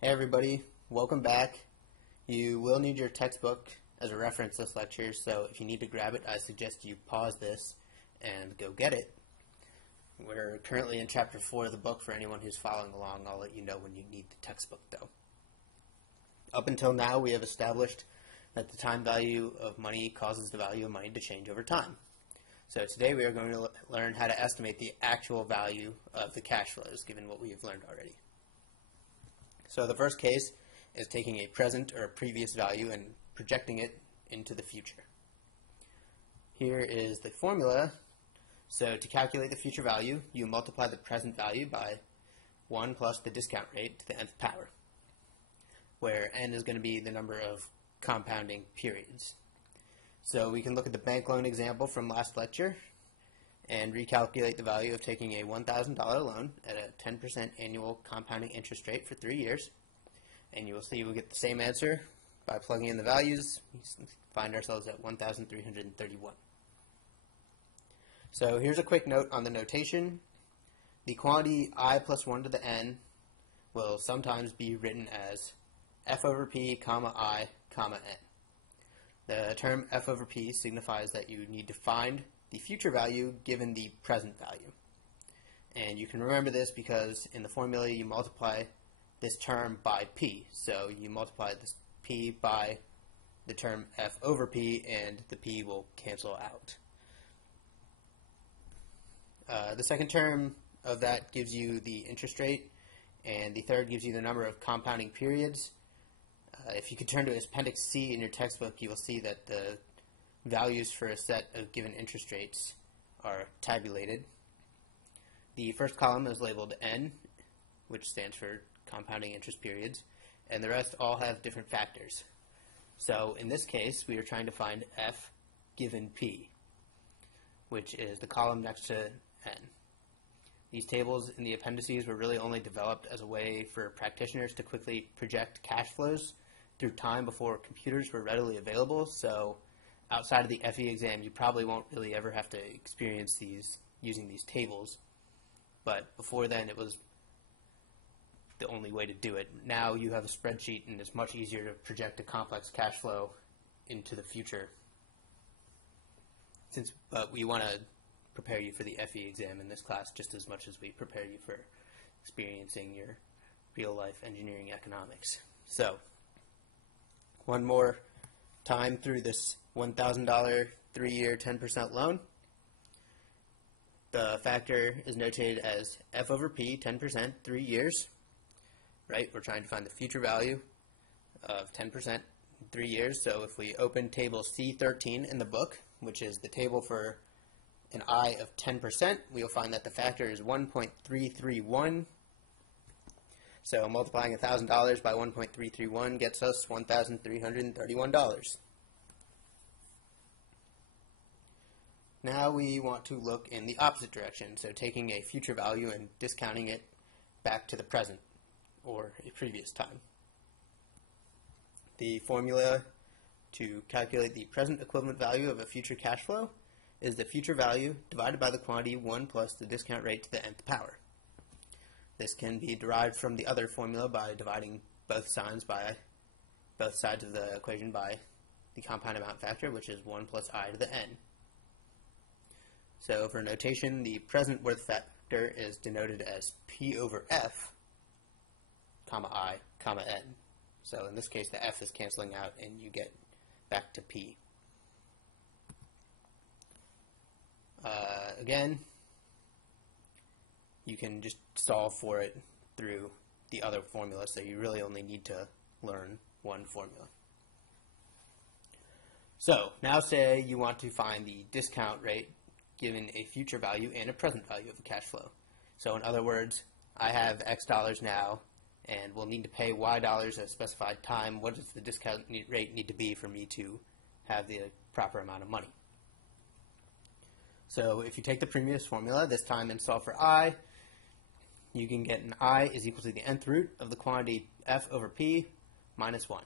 Hey everybody, welcome back. You will need your textbook as a reference this lecture, so if you need to grab it, I suggest you pause this and go get it. We're currently in chapter 4 of the book. For anyone who's following along, I'll let you know when you need the textbook though. Up until now, we have established that the time value of money causes the value of money to change over time. So today we are going to learn how to estimate the actual value of the cash flows, given what we have learned already. So the first case is taking a present or a previous value and projecting it into the future. Here is the formula. So to calculate the future value, you multiply the present value by 1 plus the discount rate to the nth power, where n is going to be the number of compounding periods. So we can look at the bank loan example from last lecture and recalculate the value of taking a $1,000 loan at a 10% annual compounding interest rate for 3 years. And you will see we'll get the same answer by plugging in the values. We find ourselves at 1,331. So here's a quick note on the notation. The quantity I plus 1 to the n will sometimes be written as f over p comma I comma n. The term f over p signifies that you need to find the future value given the present value. And you can remember this because in the formula you multiply this term by p. So you multiply this p by the term f over p and the p will cancel out. The second term of that gives you the interest rate, and the third gives you the number of compounding periods. If you could turn to Appendix C in your textbook, you will see that the values for a set of given interest rates are tabulated. The first column is labeled N, which stands for compounding interest periods, and the rest all have different factors. So in this case, we are trying to find F given P, which is the column next to N. These tables in the appendices were really only developed as a way for practitioners to quickly project cash flows through time before computers were readily available. So outside of the FE exam, you probably won't really ever have to experience these using these tables. But before then, it was the only way to do it. Now you have a spreadsheet, and it's much easier to project a complex cash flow into the future. But we want to prepare you for the FE exam in this class just as much as we prepare you for experiencing your real-life engineering economics. So, one more time through this $1,000 3-year 10% loan. The factor is notated as F over P, 10%, 3 years. Right? We're trying to find the future value of 10% in 3 years. So if we open table C13 in the book, which is the table for an I of 10%, we'll find that the factor is 1.331. So multiplying $1,000 by 1.331 gets us $1,331. Now we want to look in the opposite direction, so taking a future value and discounting it back to the present or a previous time. The formula to calculate the present equivalent value of a future cash flow is the future value divided by the quantity 1 plus the discount rate to the nth power. This can be derived from the other formula by dividing both sides of the equation by the compound amount factor, which is 1 plus I to the n. So for notation, the present worth factor is denoted as P over F, comma I, comma n. So in this case, the F is canceling out, and you get back to P. Again, you can just solve for it through the other formula, so you really only need to learn one formula. So now say you want to find the discount rate given a future value and a present value of a cash flow. So in other words, I have X dollars now, and will need to pay Y dollars at a specified time. What does the discount rate need to be for me to have the proper amount of money? So if you take the previous formula, this time and solve for I, you can get an I is equal to the nth root of the quantity F over P minus 1.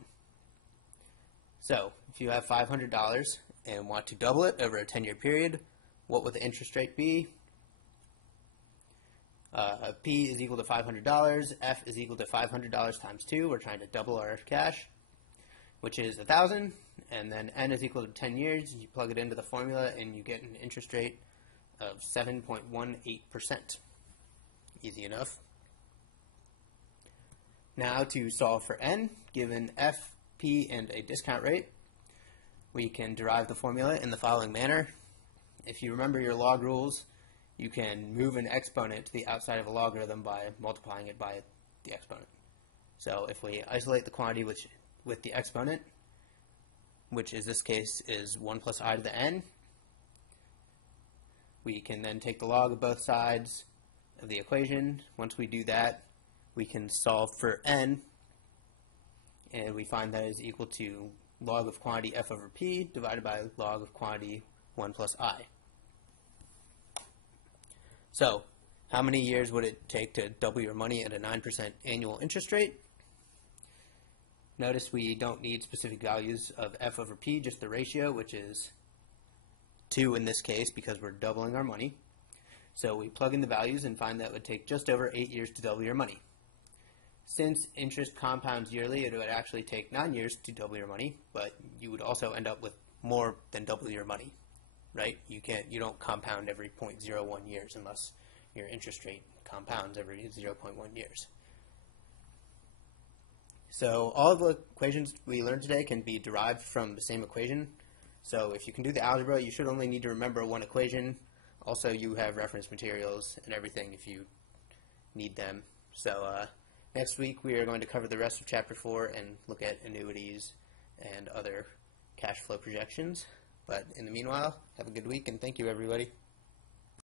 So if you have $500 and want to double it over a 10-year period, what would the interest rate be? P is equal to $500. F is equal to $500 times 2. We're trying to double our cash, which is 1,000. And then N is equal to 10 years. You plug it into the formula, and you get an interest rate of 7.18%. Easy enough. Now to solve for N, given F, P, and a discount rate, we can derive the formula in the following manner. If you remember your log rules, you can move an exponent to the outside of a logarithm by multiplying it by the exponent. So if we isolate the quantity with the exponent, which in this case is 1 plus I to the n, we can then take the log of both sides of the equation. Once we do that, we can solve for n, and we find that is equal to log of quantity f over p divided by log of quantity 1 plus I. So, how many years would it take to double your money at a 9% annual interest rate? Notice we don't need specific values of f over p, just the ratio, which is 2 in this case because we're doubling our money. So we plug in the values and find that it would take just over 8 years to double your money. Since interest compounds yearly, it would actually take 9 years to double your money, but you would also end up with more than double your money, right? You don't compound every 0.01 years unless your interest rate compounds every 0.1 years. So all of the equations we learned today can be derived from the same equation. So if you can do the algebra, you should only need to remember one equation. Also, you have reference materials and everything if you need them. So next week we are going to cover the rest of Chapter 4 and look at annuities and other cash flow projections. But in the meanwhile, have a good week, and thank you, everybody.